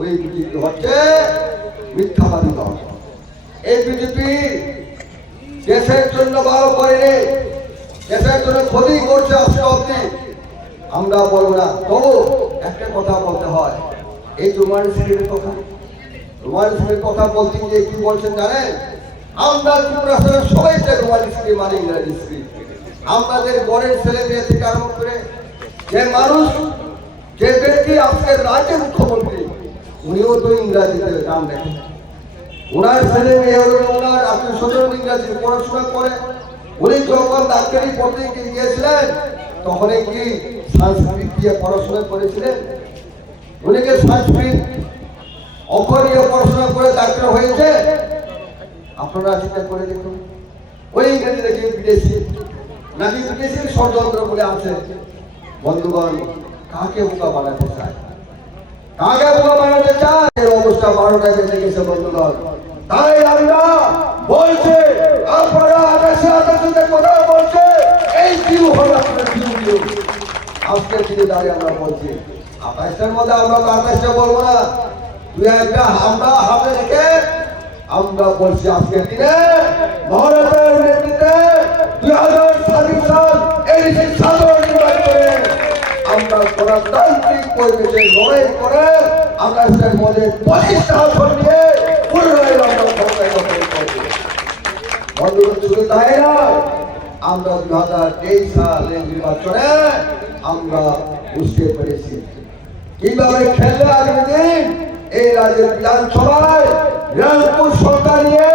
ওই বিজেপি হচ্ছে মিথ্যাবাদী দল। এই বিজেপি দেশের জন্য ভালো করেনি, দেশের জন্য ক্ষতি করছে আজকে অব্দি। আমরা বলবো না, তবু একটা কথা বলতে হয়, এই রুমাল সিংহের কথা, রুমাল সিংহের কথা বলতে গিয়ে কি বলছেন জানেন? আমরা ত্রিপুরা সবাই রুমাল সিংহে মানে ইংরাজি স্ক্রিপ্ট। আমাদের বরের ছেলে মেয়ে থেকে আরম্ভ করে যে মানুষ, যে ব্যক্তি আজকের রাজ্যের মুখ্যমন্ত্রী, উনিও তো ইংরাজিতে নাম লেখেন। ওনার ছেলে মেয়ে হলো, ওনার আত্মীয় স্বজন ইংরাজি পড়াশোনা করে। উনি যখন ডাক্তারি পড়তে গিয়েছিলেন তখন কি সংস্কৃত দিয়ে পড়াশোনা করেছিলেন? উনিকে সংস্কৃত অক্ষর দিয়ে পড়াশোনা করে ডাক্তার হয়েছে? আপনারা চিন্তা করে দেখুন, ওই ইংরেজি দেখে বিদেশি নাকি বিদেশির ষড়যন্ত্র বলে আছে। বন্ধুগণ, কাকে বোকা বানাতে চায়? কাকে বোকা বানাতে চায়? এর অবস্থা 12টায় বেজে গেছে বন্ধুগণ। তাই আমরা বলছি, আপনারা আদেশে কথা বলছে, এই কিউ হলো আপনার কিউ। আজকের দিনে দাঁড়িয়ে আমরা বলছি 28টার মধ্যে আমরা তো 28টা বলবো না, দুই একটা আমরা হাতে রেখে আমরা বলছি আজকের দিনে মহারাজার নেতৃত্বে 2026 সাল এই সাধারণ নির্বাচনে আমরা গণতান্ত্রিক পরিবেশে লড়াই করে 28টার মধ্যে 25টা আসন নিয়ে পুনরায় আমরা ক্ষমতায় দখল করব। বন্ধুগণ, শুধু তাই নয়, আমরা 2023 সালের নির্বাচনে আমরা বুঝতে পেরেছি কিভাবে খেললে আগামী দিন এই রাজ্যের বিধানসভায় রাজপুর সরকার নিয়ে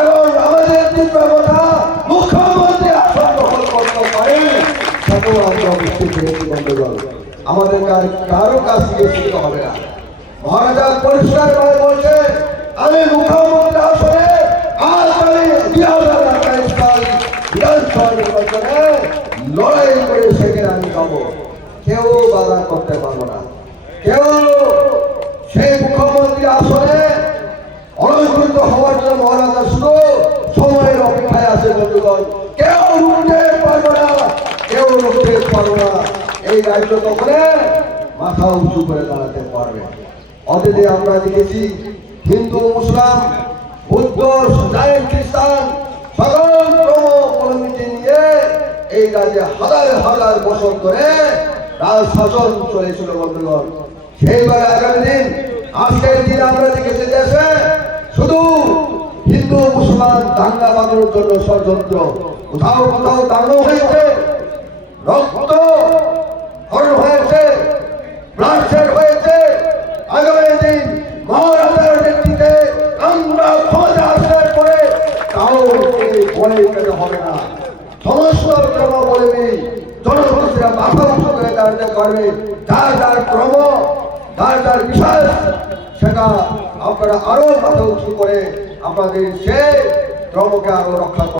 এবং আমাদের তীব্রতা মুখ্যমন্ত্রী আসন দখল করতে পারে, সেটাও আমরা বুঝতে পেরেছি। বন্ধুগণ, আমাদের কারো কাছ থেকে শিখতে হবে না। মহারাজা পরিষ্কার ভাবে বলছে, আমি মুখ্যমন্ত্রী আসনে আজ আমি 2028 সাল বিধানসভা নির্বাচনে লড়াই করে সেখানে আমি যাবো। কেউ বাধা করতে পারবো না। কেউ সেই মুখ্যমন্ত্রী আসনে অলঙ্কৃত হওয়ার জন্য মহারাজা শুধু সময়ের অপেক্ষায় আছে। বন্ধুগণ, কেউ রুখতে পারবে না, কেউ রুখতে পারবে না। এই রাজ্য তখন মাথা উঁচু করে দাঁড়াতে পারবে। অতীতে আমরা দেখেছি হিন্দু, মুসলিম, বৌদ্ধ, জৈন, খ্রিস্টান সকল ধর্মাবলম্বী নিয়ে এই রাজ্যে হাজার হাজার বছর ধরে রাজ শাসন চলেছিল। বন্ধুগণ, সেইভাবে আগামী দিন আজকের দিন আমরা দেখেছি দেশে শুধু হিন্দু মুসলমান দাঙ্গা বাঁধানোর জন্য ষড়যন্ত্র। কোথাও কোথাও দাঙ্গা হয়েছে, রক্ত হরণ হয়েছে, ব্লাডশেড হয়েছে। আগামী দিন মহারাজার নেতৃত্বে আমরা ক্ষমতা আসার পরে তাও ভয় পেতে হবে না। সমস্ত জনবলবী জনগোষ্ঠীরা মাথা উঁচু করে দাঁড়াতে পারবে। যার যার ক্রম, যার যার বিশ্বাস, সেটা আপনারা আরো মাথা উঁচু করে আমাদের সেই ক্রমকে আরো রক্ষা